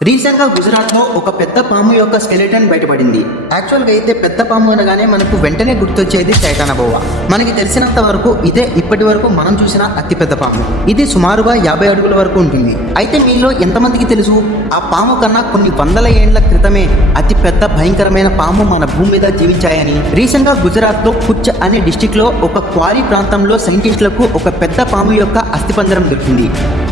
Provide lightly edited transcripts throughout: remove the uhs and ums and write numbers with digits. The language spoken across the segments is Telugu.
రీసెంట్ గా గుజరాత్ లో ఒక పెద్ద పాము యొక్క స్కెలిటన్ బయటపడింది. యాక్చువల్ గా అయితే పెద్ద పాము అనగానే మనకు వెంటనే గుర్తొచ్చేది టైటానోబోవా. మనకి తెలిసినంత వరకు ఇదే ఇప్పటి వరకు మనం చూసిన అతి పెద్ద పాము. ఇది సుమారుగా 50 అడుగుల వరకు ఉంటుంది. అయితే మీలో ఎంతమందికి తెలుసు ఆ పాము కన్నా కొన్ని వందల ఏండ్ల క్రితమే అతి పెద్ద భయంకరమైన పాము మన భూమి మీద జీవించాయని? రీసెంట్ గా గుజరాత్ లో కుచ్ అనే డిస్టిక్ లో ఒక క్వారీ ప్రాంతంలో సైంటిస్టులకు ఒక పెద్ద పాము యొక్క అస్థిపంజరం దొరికింది.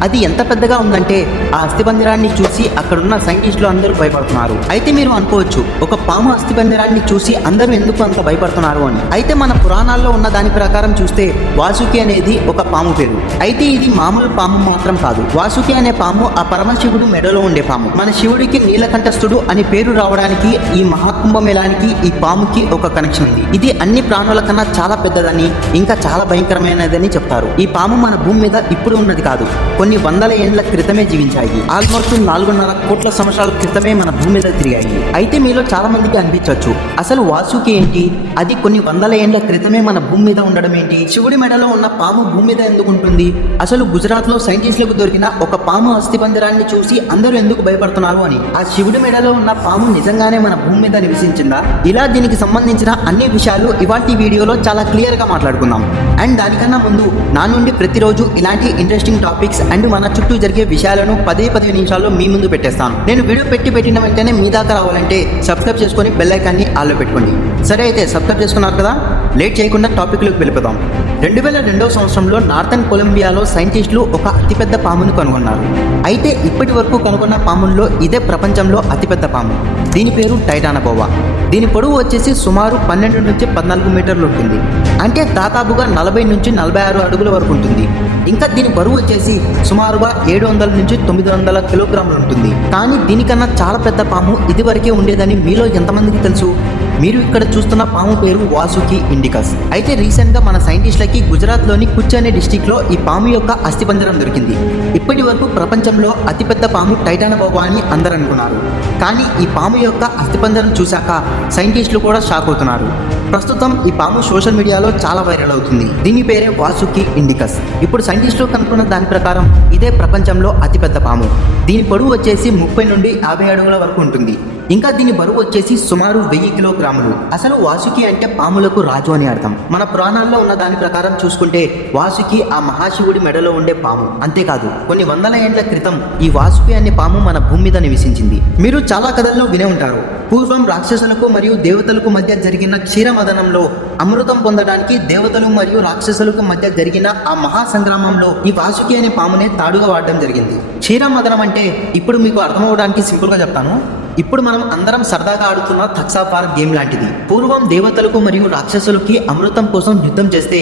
అది ఎంత పెద్దగా ఉందంటే ఆ అస్థిపంజరాన్ని చూసి అక్కడున్న సైంటిస్టులు అందరూ భయపడుతున్నారు. అయితే మీరు అనుకోవచ్చు, ఒక పాము అస్థిపంజరాన్ని చూసి అందరూ ఎందుకు అంత భయపడుతున్నారు అని. అయితే మన పురాణాల్లో ఉన్న దాని ప్రకారం చూస్తే వాసుకి అనేది ఒక పాము పేరు. అయితే ఇది మామూలు పాము మాత్రం కాదు. వాసుకి అనే పాము ఆ పరమశివుడు మెడలో ఉండే పాము. మన శివుడికి నీలకంఠస్థుడు అని పేరు రావడానికి ఈ మహాకుంభమేళానికి ఈ పాముకి ఒక కనెక్షన్ ఉంది. ఇది అన్ని ప్రాణుల కన్నా చాలా పెద్దదని, ఇంకా చాలా భయంకరమైనదని చెప్తారు. ఈ పాము మన భూమి మీద ఇప్పుడు ఉన్నది కాదు, కొన్ని వందల ఏండ్ల క్రితమే జీవించాయి. ఆల్మోస్ట్ 4.5 కోట్ల సంవత్సరాల క్రితమే మన భూమి మీద తిరిగాయి. అయితే మీలో చాలా మందికి అనిపించవచ్చు, అసలు వాసుకి ఏంటి, అది కొన్ని వందల ఏండ్ల క్రితమే మన భూమి మీద ఉండడం ఏంటి, శివుడి మెడలో ఉన్న పాము భూమి మీద ఎందుకు ఉంటుంది, అసలు గుజరాత్ లో సైంటిస్టులకు దొరికిన ఒక పాము అస్థిపంజరాన్ని చూసి అందరూ ఎందుకు భయపడుతున్నారు అని. ఆ శివుడి మెడలో ఉన్న పాము నిజంగానే మన భూమి మీద నివసించిందా? ఇలా దీనికి సంబంధించిన అన్ని విషయాలు ఇవాల్టి వీడియోలో చాలా క్లియర్ గా మాట్లాడుకుందాం. అండ్ దానికన్నా ముందు నా నుండి ప్రతిరోజు ఇలాంటి ఇంట్రెస్టింగ్ టాపిక్స్ అండ్ మన చుట్టూ జరిగే విషయాలను 10 నిమిషాల్లో మీ ముందు పెట్టేస్తాను. నేను వీడియో పెట్టిన వెంటనే మీ దాకా రావాలంటే సబ్స్క్రైబ్ చేసుకొని బెల్ ఐకాన్ని ఆల్లో పెట్టుకోండి. సరే, అయితే సబ్స్క్రైబ్ చేసుకున్నారు కదా, లేట్ చేయకుండా టాపిక్లోకి వెళ్ళిపోదాం. 2002వ సంవత్సరంలో నార్థన్ కొలంబియాలో సైంటిస్టులు ఒక అతిపెద్ద పామును కనుగొన్నారు. అయితే ఇప్పటి వరకు కనుగొన్న పాముల్లో ఇదే ప్రపంచంలో అతిపెద్ద పాము. దీని పేరు టైటానోబోవా. దీని పొడవు వచ్చేసి సుమారు 12 నుంచి 14 మీటర్లు ఉంటుంది. అంటే దాదాపుగా 40 నుంచి 46 అడుగుల వరకు ఉంటుంది. ఇంకా దీని బరువు వచ్చేసి సుమారుగా 700 నుంచి 900 కిలోగ్రాములు ఉంటుంది. కానీ దీనికన్నా చాలా పెద్ద పాము ఇదివరకే ఉండేదని మీలో ఎంతమందికి తెలుసు? మీరు ఇక్కడ చూస్తున్న పాము పేరు వాసుకి ఇండికస్. అయితే రీసెంట్ గా మన సైంటిస్టులకి గుజరాత్ లోని కుచ్ అనే డిస్టిక్ లో ఈ పాము యొక్క అస్థిపంజరం దొరికింది. ఇప్పటి వరకు ప్రపంచంలో అతిపెద్ద పాము టైటానోబోవా అని అందరూ అనుకున్నారు. కానీ ఈ పాము యొక్క అస్థిపంజరం చూశాక సైంటిస్టులు కూడా షాక్ అవుతున్నారు. ప్రస్తుతం ఈ పాము సోషల్ మీడియాలో చాలా వైరల్ అవుతుంది. దీని పేరే వాసుకి ఇండికస్. ఇప్పుడు సైంటిస్టులు కనుక్కున్న దాని ప్రకారం ఇదే ప్రపంచంలో అతిపెద్ద పాము. దీని పొడవు వచ్చేసి 30 నుండి 50 అడుగుల వరకు ఉంటుంది. ఇంకా దీని బరువు వచ్చేసి సుమారు 1000 కిలోగ్రాములు. అసలు వాసుకి అంటే పాములకు రాజు అని అర్థం. మన పురాణాల్లో ఉన్న దాని ప్రకారం చూసుకుంటే వాసుకి ఆ మహాశివుడి మెడలో ఉండే పాము. అంతేకాదు, కొన్ని వందల ఏండ్ల క్రితం ఈ వాసుకి అనే పాము మన భూమి మీద నివసించింది. మీరు చాలా కథల్లో వినే ఉంటారు. పూర్వం రాక్షసులకు మరియు దేవతలకు మధ్య జరిగిన క్షీరమదనంలో అమృతం పొందడానికి దేవతలు మరియు రాక్షసులకు మధ్య జరిగిన ఆ మహా సంగ్రామంలో ఈ వాసుకి అనే పామునే తాడుగా వాడడం జరిగింది. క్షీరమదనం అంటే ఇప్పుడు మీకు అర్థమవడానికి సింపుల్ గా చెప్తాను. ఇప్పుడు మనం అందరం సరదాగా ఆడుతున్న థక్సాపార్ గేమ్ లాంటిది. పూర్వం దేవతలకు మరియు రాక్షసులకి అమృతం కోసం యుద్ధం చేస్తే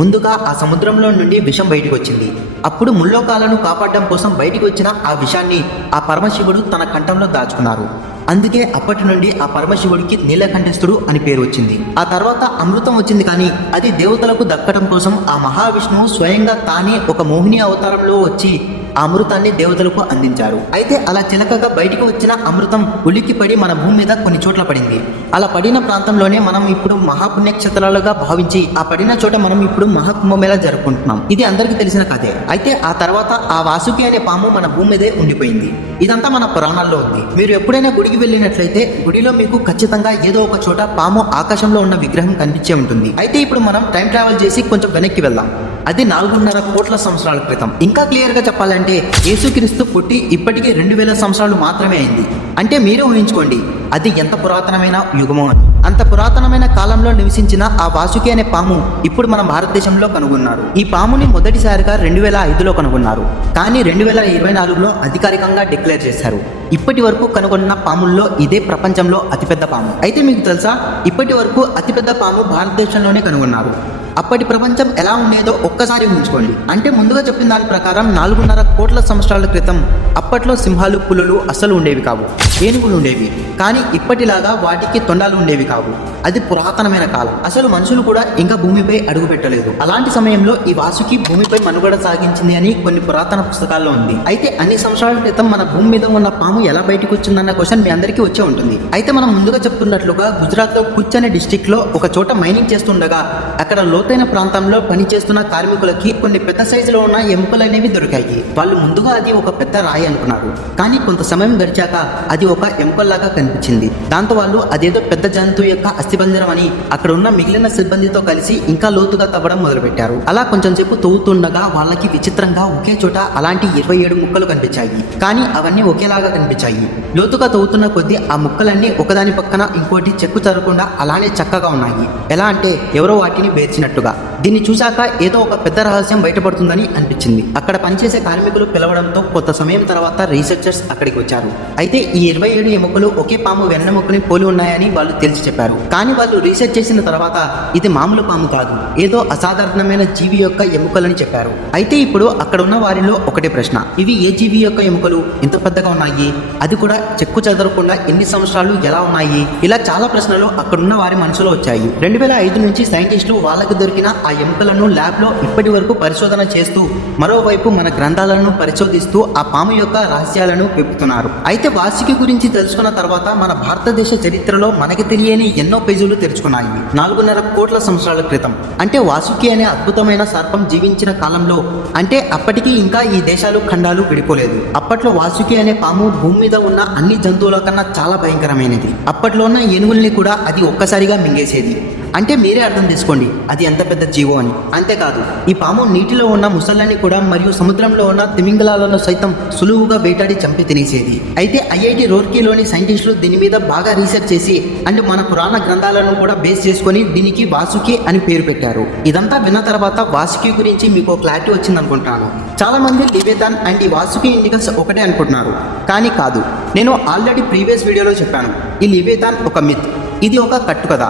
ముందుగా ఆ సముద్రంలో నుండి విషం బయటకు వచ్చింది. అప్పుడు ముల్లోకాలను కాపాడడం కోసం బయటికి వచ్చిన ఆ విషాన్ని ఆ పరమశివుడు తన కంఠంలో దాచుకున్నారు. అందుకే అప్పటి నుండి ఆ పరమశివుడికి నీలకంఠస్థుడు అని పేరు వచ్చింది. ఆ తర్వాత అమృతం వచ్చింది, కానీ అది దేవతలకు దక్కడం కోసం ఆ మహావిష్ణువు స్వయంగా తానే ఒక మోహిని అవతారంలో వచ్చి ఆ అమృతాన్ని దేవతలకు అందించారు. అయితే అలా చిలకగా బయటకు వచ్చిన అమృతం ఉలిక్కిపడి మన భూమి మీద కొన్ని చోట్ల పడింది. అలా పడిన ప్రాంతంలోనే మనం ఇప్పుడు మహాపుణ్యక్షేత్రాలుగా భావించి ఆ పడిన చోట మనం ఇప్పుడు మహాకుంభమేళా జరుపుకుంటున్నాం. ఇది అందరికీ తెలిసిన కథే. అయితే ఆ తర్వాత ఆ వాసుకి అనే పాము మన భూమి మీదే ఉండిపోయింది. ఇదంతా మన పురాణాల్లో ఉంది. మీరు ఎప్పుడైనా గుడికి వెళ్ళినట్లయితే గుడిలో మీకు ఖచ్చితంగా ఏదో ఒక చోట పాము ఆకాశంలో ఉన్న విగ్రహం కనిపించే ఉంటుంది. అయితే ఇప్పుడు మనం టైం ట్రావెల్ చేసి కొంచెం వెనక్కి వెళ్దాం. అది 4.5 కోట్ల సంవత్సరాల క్రితం. ఇంకా క్లియర్ గా చెప్పాలంటే యేసుక్రీస్తు పుట్టి ఇప్పటికీ 2000 సంవత్సరాలు మాత్రమే అయింది. అంటే మీరే ఊహించుకోండి అది ఎంత పురాతనమైన యుగమో అని. అంత పురాతనమైన కాలంలో నివసించిన ఆ వాసుకి అనే పాము ఇప్పుడు మన భారతదేశంలో కనుగొన్నారు. ఈ పాముని మొదటిసారిగా 2005లో కనుగొన్నారు. కానీ 2024లో అధికారికంగా డిక్లేర్ చేశారు. ఇప్పటి వరకు కనుగొన్న పాముల్లో ఇదే ప్రపంచంలో అతిపెద్ద పాము. అయితే మీకు తెలుసా, ఇప్పటి వరకు అతిపెద్ద పాము భారతదేశంలోనే కనుగొన్నారు. అప్పటి ప్రపంచం ఎలా ఉండేదో ఒక్కసారి ఊహించుకోండి. అంటే ముందుగా చెప్పిన దాని ప్రకారం 4.5 కోట్ల సంవత్సరాల క్రితం అప్పట్లో సింహాలు, పులులు అస్సలు ఉండేవి కావు. ఏనుగులు ఉండేవి, కానీ ఇప్పటిలాగా వాటికి తొండాలు ఉండేవి కావు. అది పురాతనమైన కాలం. అసలు మనుషులు కూడా ఇంకా భూమిపై అడుగు పెట్టలేదు. అలాంటి సమయంలో ఈ వాసుకి భూమిపై మనుగడ సాగించింది అని కొన్ని పురాతన పుస్తకాల్లో ఉంది. అయితే అన్ని సంవత్సరాల క్రితం మన భూమి మీద ఉన్న పాము ఎలా బయటకు వచ్చిందన్న క్వశ్చన్ మీ అందరికీ వచ్చే ఉంటుంది. అయితే మనం ముందుగా చెప్తున్నట్లుగా గుజరాత్ లో కుచ్ అనే డిస్ట్రిక్ట్ లో ఒక చోట మైనింగ్ చేస్తుండగా అక్కడ లోతైన ప్రాంతంలో పనిచేస్తున్న కార్మికులకి కొన్ని పెద్ద సైజులో ఉన్న ఎముకలు అనేవి దొరికాయి. వాళ్ళు ముందుగా అది ఒక పెద్ద రాయి అనుకున్నారు, కానీ కొంత సమయం గడిచాక అది ఒక ఎముకల్లాగా కనిపించింది. దాంతో వాళ్ళు అదేదో పెద్ద జంతువు యొక్క అస్థిపంజరం అని అక్కడ ఉన్న మిగిలిన సిబ్బందితో కలిసి ఇంకా లోతుగా తవ్వడం మొదలుపెట్టారు. అలా కొంచెం సేపు తవ్వుతుండగా వాళ్ళకి విచిత్రంగా ఒకే చోట అలాంటి 27 ముక్కలు కనిపించాయి. కానీ అవన్నీ ఒకేలాగా కనిపించాయి. లోతుగా తవ్వుతున్న కొద్దీ ఆ ముక్కలన్నీ ఒకదాని పక్కన ఇంకోటి చెక్కు చెరకుండా అలానే చక్కగా ఉన్నాయి. ఎలా అంటే ఎవరో వాటిని బేర్చినట్టుగా. దీన్ని చూశాక ఏదో ఒక పెద్ద రహస్యం బయటపడుతుందని అనిపించింది. అక్కడ పనిచేసే కార్మికులు పిలవడంతో కొంత సమయం తర్వాత రీసెర్చర్స్ అక్కడికి వచ్చారు. అయితే ఈ 27 ఎముకలు ఒకే పాము వెన్నెముకని పోలి ఉన్నాయని వాళ్ళు తేల్చి చెప్పారు. కానీ వాళ్ళు రీసెర్చ్ చేసిన తర్వాత ఇది మామూలు పాము కాదు, ఏదో అసాధారణమైన జీవి యొక్క ఎముకలని చెప్పారు. అయితే ఇప్పుడు అక్కడ ఉన్న వారిలో ఒకటే ప్రశ్న, ఇవి ఏ జీవి యొక్క ఎముకలు ఇంత పెద్దగా ఉన్నాయి, అది కూడా చెక్కు చెదరకుండా ఎన్ని సంవత్సరాలు ఎలా ఉన్నాయి? ఇలా చాలా ప్రశ్నలు అక్కడున్న వారి మనసులో వచ్చాయి. 2005 నుంచి సైంటిస్టులు వాళ్ళకి దొరికిన ఆ ఎముకలను ల్యాబ్ లో ఇప్పటి వరకు పరిశోధన చేస్తూ మరోవైపు మన గ్రంథాలను పరిశోధిస్తూ ఆ పాము యొక్క రహస్యాలను వెతుకుతున్నారు. అయితే వాసుకి గురించి తెలుసుకున్న తర్వాత మన భారతదేశ చరిత్రలో మనకి తెలియని ఎన్నో పేజీలు తెరుచుకున్నాయి. 4.5 కోట్ల సంవత్సరాల క్రితం అంటే వాసుకి అనే అద్భుతమైన సర్పం జీవించిన కాలంలో, అంటే అప్పటికి ఇంకా ఈ దేశాలు ఖండాలు విడిపోలేదు. అప్పట్లో వాసుకి అనే పాము భూమి మీద ఉన్న అన్ని జంతువుల కన్నా చాలా భయంకరమైనది. అప్పట్లో ఉన్న ఏనుగుల్ని కూడా అది ఒక్కసారిగా మింగేసేది. అంటే మీరే అర్థం చేసుకోండి అది ఎంత పెద్ద జీవో అని. అంతేకాదు ఈ పాము నీటిలో ఉన్న ముసళ్ళని కూడా మరియు సముద్రంలో ఉన్న తిమింగలాలను సైతం సులువుగా వేటాడి చంపి తినేసేది. అయితే ఐఐటి రూర్కీలోని సైంటిస్టులు దీని మీద బాగా రీసెర్చ్ చేసి అండ్ మన పురాణ గ్రంథాలను కూడా బేస్ చేసుకొని దీనికి వాసుకి అని పేరు పెట్టారు. ఇదంతా విన్న తర్వాత వాసుకి గురించి మీకు క్లారిటీ వచ్చింది అనుకుంటాను. చాలా మంది లివేదాన్ అండ్ ఈ వాసుకి ఇండికల్స్ ఒకటే అనుకుంటున్నారు, కానీ కాదు. నేను ఆల్రెడీ ప్రీవియస్ వీడియోలో చెప్పాను, ఈ లివేదాన్ ఒక మిత్, ఇది ఒక కట్టుకథ.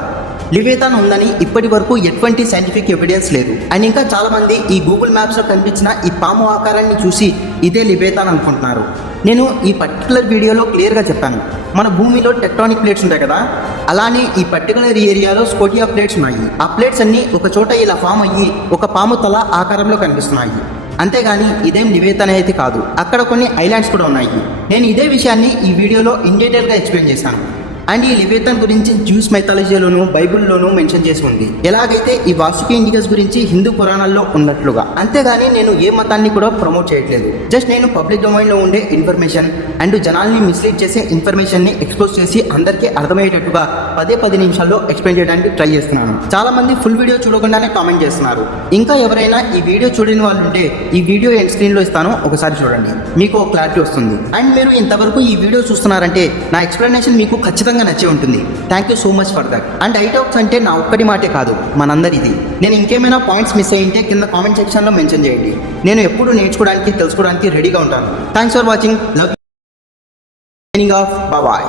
లివేతాన్ ఉందని ఇప్పటి వరకు ఎటువంటి సైంటిఫిక్ ఎవిడెన్స్ లేదు. అండ్ ఇంకా చాలా మంది ఈ గూగుల్ మ్యాప్స్ లో కనిపించిన ఈ పాము ఆకారాన్ని చూసి ఇదే లివేతాన్ అనుకుంటున్నారు. నేను ఈ పర్టికులర్ వీడియోలో క్లియర్గా చెప్పాను, మన భూమిలో టెక్టానిక్ ప్లేట్స్ ఉంటాయి కదా, అలానే ఈ పర్టికులర్ ఏరియాలో స్కోటియా ప్లేట్స్ ఉన్నాయి. ఆ ప్లేట్స్ అన్ని ఒక చోట ఇలా ఫామ్ అయ్యి ఒక పాము తల ఆకారంలో కనిపిస్తున్నాయి. అంతేగాని ఇదేం లివేతాన్ అయితే కాదు. అక్కడ కొన్ని ఐలాండ్స్ కూడా ఉన్నాయి. నేను ఇదే విషయాన్ని ఈ వీడియోలో ఇన్ డీటెయిల్గా ఎక్స్ప్లెయిన్ చేశాను. అండ్ ఈ లివేతాన్ గురించి జ్యూస్ మైథాలజీలోను బైబుల్లోనూ మెన్షన్ చేసి ఉంది, ఎలాగైతే ఈ వాసుకి ఇండికస్ గురించి హిందూ పురాణాల్లో ఉన్నట్లుగా. అంతేగాని నేను ఏ మతాన్ని కూడా ప్రమోట్ చేయట్లేదు. జస్ట్ నేను పబ్లిక్ డొమైన్లో ఉండే ఇన్ఫర్మేషన్ అండ్ జనాల్ని మిస్లీడ్ చేసే ఇన్ఫర్మేషన్ని ఎక్స్పోజ్ చేసి అందరికీ అర్థమయ్యేటట్టుగా 10 నిమిషాల్లో ఎక్స్ప్లెయిన్ చేయడానికి ట్రై చేస్తున్నాను. చాలా మంది ఫుల్ వీడియో చూడకుండానే కామెంట్ చేస్తున్నారు. ఇంకా ఎవరైనా ఈ వీడియో చూడని వాళ్ళు ఉంటే ఈ వీడియో ఎండ్ స్క్రీన్లో ఇస్తాను, ఒకసారి చూడండి, మీకు ఒక క్లారిటీ వస్తుంది. అండ్ మీరు ఇంతవరకు ఈ వీడియో చూస్తున్నారంటే నా ఎక్స్ప్లెనేషన్ మీకు ఖచ్చితంగా నచ్చే ఉంటుంది. Thank you so much for that. And ఐటాక్స్ అంటే నా ఒక్కటి మాటే కాదు, మనందరిది. నేను ఇంకేమైనా పాయింట్స్ మిస్ అయ్యింటే కింద కామెంట్ సెక్షన్లో మెన్షన్ చేయండి. నేను ఎప్పుడు నేర్చుకోవడానికి తెలుసుకోవడానికి రెడీగా ఉంటాను. Thanks for watching. Love of bye.